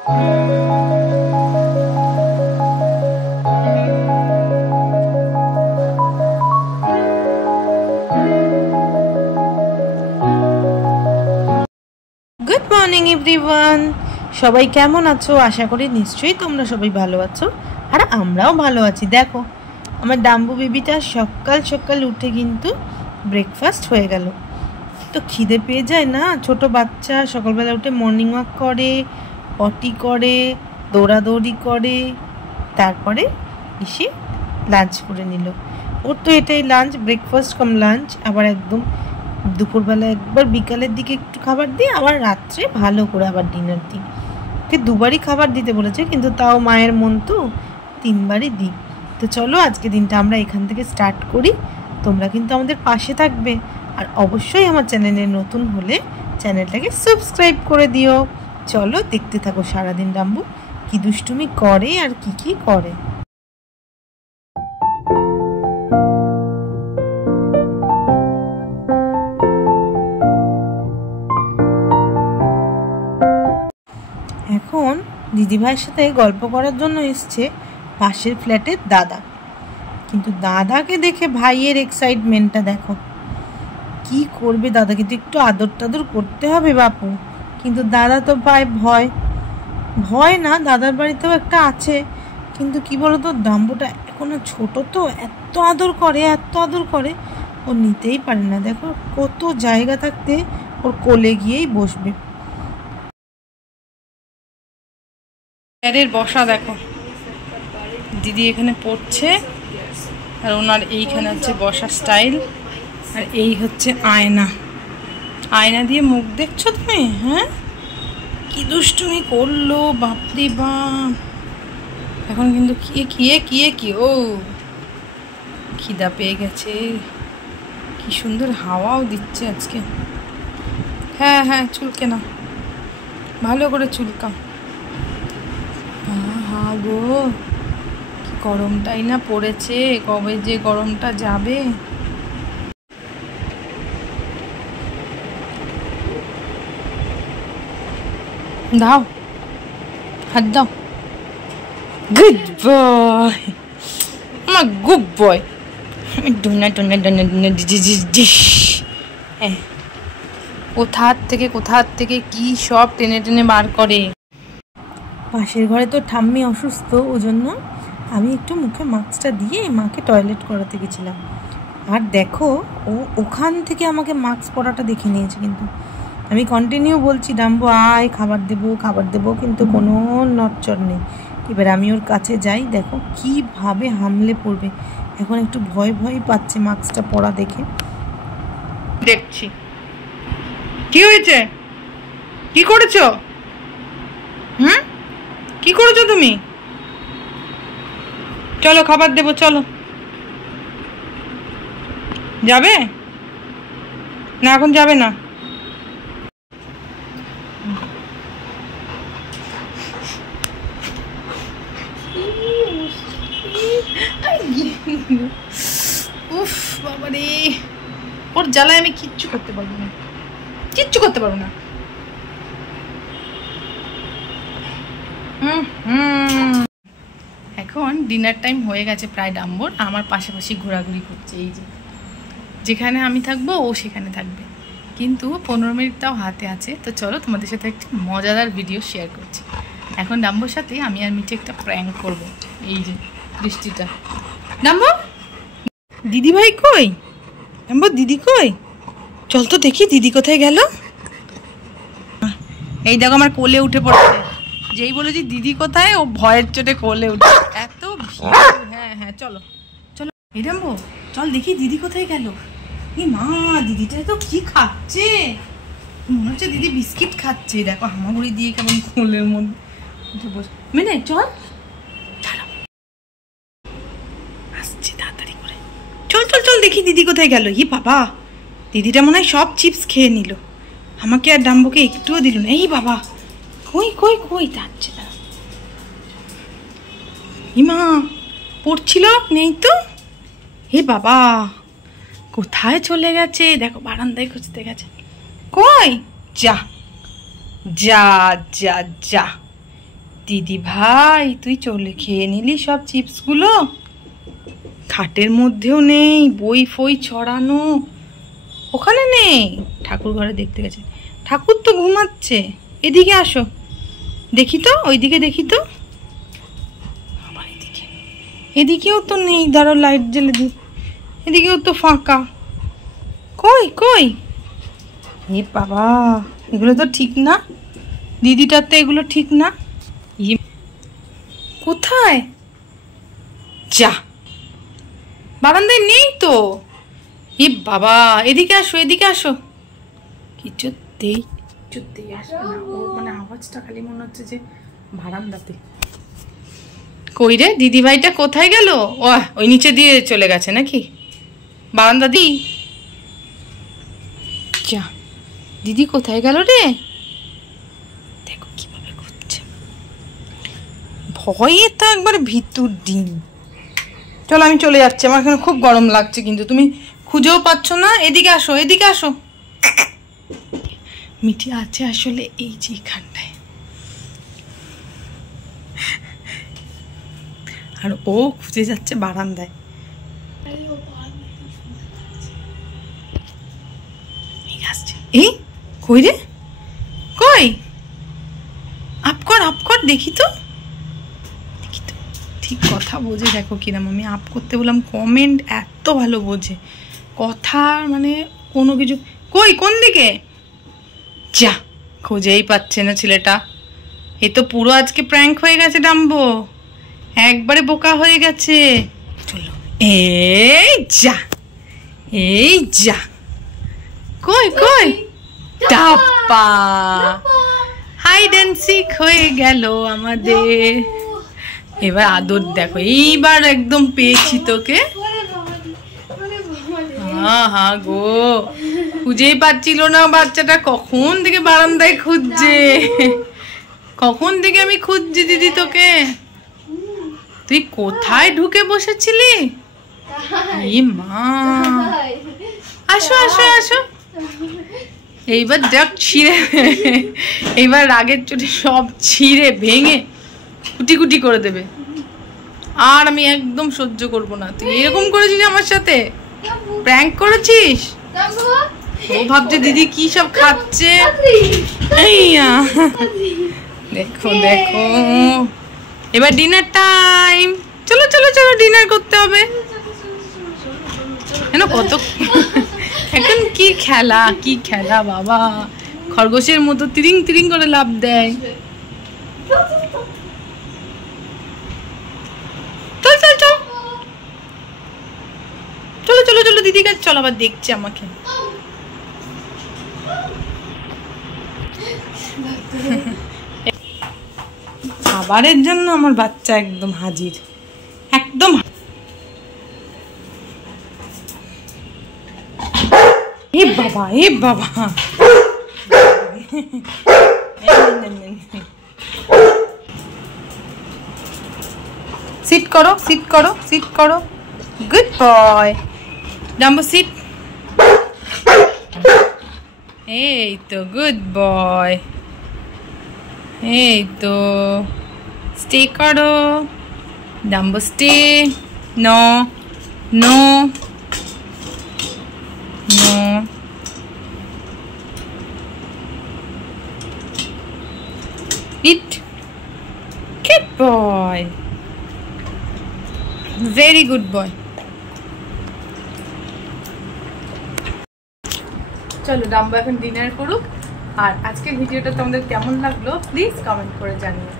Good morning everyone, সবাই কেমন আছো? আশা করি নিশ্চয়ই তোমরা সবাই ভালো আছো, আর আমরাও ভালো আছি। দেখো আমার ডাম্বু বেবিটা সকাল সকাল উঠে কিন্তু ব্রেকফাস্ট হয়ে গেল। তো খিদে পেয়ে যায় না, ছোট বাচ্চা সকালবেলা উঠে মর্নিং ওয়াক করে, পটি করে, দৌড়াদৌড়ি করে, তারপরে এসে লাঞ্চ করে নিল। ওর তো এটাই লাঞ্চ, ব্রেকফাস্ট কাম লাঞ্চ। আবার একদম দুপুরবেলা একবার, বিকালের দিকে একটু খাবার দিই, আবার রাত্রে ভালো করে আবার ডিনার দিই। ওকে দুবারই খাবার দিতে বলেছে, কিন্তু তাও মায়ের মন তো 3 বারই দিই। তো চলো আজকে দিনটা আমরা এখান থেকে স্টার্ট করি। তোমরা কিন্তু আমাদের পাশে থাকবে, আর অবশ্যই আমার চ্যানেলে নতুন হলে চ্যানেলটাকে সাবস্ক্রাইব করে দিও। চলো দেখতে থাকো সারাদিন ডাম্বু কি দুষ্টুমি করে আর কি কি করে। এখন দিদিভাইয়ের সাথে গল্প করার জন্য এসছে পাশের ফ্ল্যাটের দাদা। কিন্তু দাদাকে দেখে ভাইয়ের এক্সাইটমেন্টটা দেখো, কি করবে দাদা, কিন্তু একটু আদর টাদর করতে হবে বাপু। কিন্তু দাদা তো পায় ভয়। ভয় না, দাদার বাড়িতেও একটা আছে, কিন্তু কি বলতো ডাম্বুটা এখনো ছোট, তো এত আদর করে, এত আদর করে, ও নিতেই পারে না। দেখো কত জায়গা থাকতে ওর কোলে গিয়েই বসবে। প্যারের বসা দেখো, দিদি এখানে পড়ছে, আর ওনার এইখানে হচ্ছে বসার স্টাইল, আর এই হচ্ছে আয়না। আয়না দিয়ে মুখ দেখছো তুমি? হ্যাঁ, কি দুষ্টুমি করলো বাপরে বাপ। এখন কিন্তু কি ও খিদা পেয়ে গেছে। কি সুন্দর হাওয়াও দিচ্ছে আজকে। হ্যাঁ হ্যাঁ, চুলকে না, ভালো করে চুলকাও। হা গো, কি গরমটাই না পড়েছে, কবে যে গরমটা যাবে। দাও, হাত দাও। গুড বয়, আমার good boy. Dona Dona Dona Dona dish. হ্যাঁ, কোথার থেকে কি সব টেনে টেনে বার করে। পাশের ঘরে তো ঠাম্মি অসুস্থ, ওজন্য আমি একটু মুখে মাস্কটা দিয়ে মাকে টয়লেট করাতে গেছিলাম। আর দেখো ও ওখান থেকে আমাকে মাস্ক পরাটা দেখে নিয়েছে। কিন্তু আমি কন্টিনিউ বলছি ডাম্বু আয়, খাবার দেবো, কিন্তু কোনো নড়চড় নেই। এবার আমি ওর কাছে যাই, দেখো কিভাবে হামলে পড়বে। এখন একটু ভয় পাচ্ছে মাস্কটা পরা দেখে। দেখছি কি হয়েছে, কি করেছো? কি করেছো তুমি? চলো খাবার দেবো, চলো। যাবে না? এখন যাবে না? উফ বাবারে, ওর জ্বালায় আমি কিচ্ছু করতে পারবো না। এখন ডিনার টাইম হয়ে গেছে প্রায় ডাম্বুর। আমার পাশাপাশি ঘোরাঘুরি করছে, এই যে যেখানে আমি থাকবো ও সেখানে থাকবে, কিন্তু 15 মিনিট তাও হাতে আছে। তো চলো তোমাদের সাথে একটা মজাদার ভিডিও শেয়ার করছি। এখন ডাম্বুর সাথে আমি আর মিঠে একটা প্র্যাঙ্ক করব। এই যে বৃষ্টিটা। ডাম্বু, দিদিভাই কই? ডাম্বু দিদি কই? চল তো দেখি দিদি কোথায় গেল। এই দেখো আমার কোলে উঠে পড়ছে। যেই বলেছি দিদি কোথায়, ও ভয়ের চোটে কোলে উঠে। এত ভিড়। হ্যাঁ হ্যাঁ, চলো চলো। এই ডাম্বু চল দেখি দিদি কোথায় গেল। এই মা, দিদিটা তো কি খাচ্ছে, মনে হচ্ছে দিদি বিস্কিট খাচ্ছে। দেখো হামাগুড়ি দিয়ে কেমন কোলের মধ্যে বসে। মেনে চল, আসছে তাড়াতাড়ি করে। চল চল চল দেখি দিদি কোথায় গেল। ই বাবা, দিদিটা মনে হয় সব চিপস খেয়ে নিল, আমাকে আর ডাম্বুকে একটুও দিল না। এই বাবা, কই যাচ্ছে না। ইমা, পড়ছিল নেই তো। হে বাবা, কোথায় চলে গেছে? দেখো বারান্দায় খুঁজতে গেছে। কই? যা যা যা যা, দিদি ভাই তুই চলে খেয়ে নিলি সব চিপসগুলো? খাটের মধ্যেও নেই, বই ফই ছড়ানো, ওখানে নেই। ঠাকুর ঘরে দেখতে গেছে, ঠাকুর তো ঘুমাচ্ছে। এদিকে আসো, দেখি তো, ওইদিকে দেখি তো। আবার এদিকে, এদিকেও তো নেই, দাঁড়ো লাইট জ্বেলে দি। এদিকেও তো ফাঁকা। কই কই? এ বাবা, এগুলো তো ঠিক না, দিদিটার তো এগুলো ঠিক না। কোথায়? যা, বারান্দায় নেই তো। এ বাবা, এদিকে আসো, এদিকে আসো। কিছুতেই আসবে না। ওর মানে আওয়াজটা খালি মনে হচ্ছে যে বারান্দাতে। কই রে, দিদিভাইটা কোথায় গেল? ও ওই নিচে দিয়ে চলে গেছে নাকি বারান্দা দি? যা, দিদি কোথায় গেল রে? দেখো কিভাবে ঘুরছে, ভয়ে তো একবার ভিতর ডিম। চলো আমি চলে যাচ্ছি, আমার এখানে খুব গরম লাগছে, কিন্তু তুমি খুঁজেও পাচ্ছ না। এদিকে আসো, এদিকে আসো। মিঠি আছে আসলে এই যে এখানটায়, আর ও খুঁজে যাচ্ছে বারান্দায়। এই কই রে, কই? আপ কর দেখি তো, ঠিক কথা বোঝে। দেখো কিরম আমি আপ করতে বললাম, কমেন্ট এত ভালো বোঝে, কথার মানে কোনো কিছু। কই, কোন দিকে? যা, খুঁজেই পাচ্ছে না ছেলেটা। এ তো পুরো আজকে প্র্যাঙ্ক হয়ে গেছে ডাম্বো, একবারে বোকা হয়ে গেছে। চলো, এই যা, এই যা। কই কই? টাপা, হাইড অ্যান্ড সিক হয়ে গেল আমাদের। এবার আদর দেখো, এইবার একদম পেয়েছি তোকে। হ্যাঁ গো, খুঁজেই পাচ্ছিল না বাচ্চাটা, কখন থেকে বারান্দায় খুঁজছে, কখন থেকে আমি খুঁজছি দিদি তোকে। তুই কোথায় ঢুকে বসেছিলি? মা, আসো আসো আসো। এইবার দেখ ছিঁড়ে, এইবার রাগের চোটে সব ছিঁড়ে ভেঙে কুটি কুটি করে দেবে, আর আমি একদম সহ্য করব না। তুই এরকম করেছিস আমার সাথে, প্র্যাঙ্ক করেছিস। ও ভাবছে দিদি কি সব খাচ্ছে। দেখো দেখো, এবার ডিনার টাইম। চলো চলো চলো, ডিনার করতে হবে। কেন কত এখন কি খেলা, কি খেলা বাবা, খরগোশের মতো তিরিং তিরিং করে লাফ দেয়। চল চল চল, চলো চলো চলো, দিদি কাছে চল, আবার দেখছে আমাকে। খাবারের জন্য আমার বাচ্চা একদম হাজির, একদম। এ বাবা, এ বাবা, সিট করো, সিট করো, সিট করো। Good boy Dumbo, sit. এই তো গুড বয়, এই তো স্টে করো Dumbo, stay. No no no, eat. Good boy, very good boy. চলো ডাম্বো এখন ডিনার করুক। আর আজকের ভিডিওটা তোমাদের কেমন লাগলো প্লিজ কমেন্ট করে জানিও।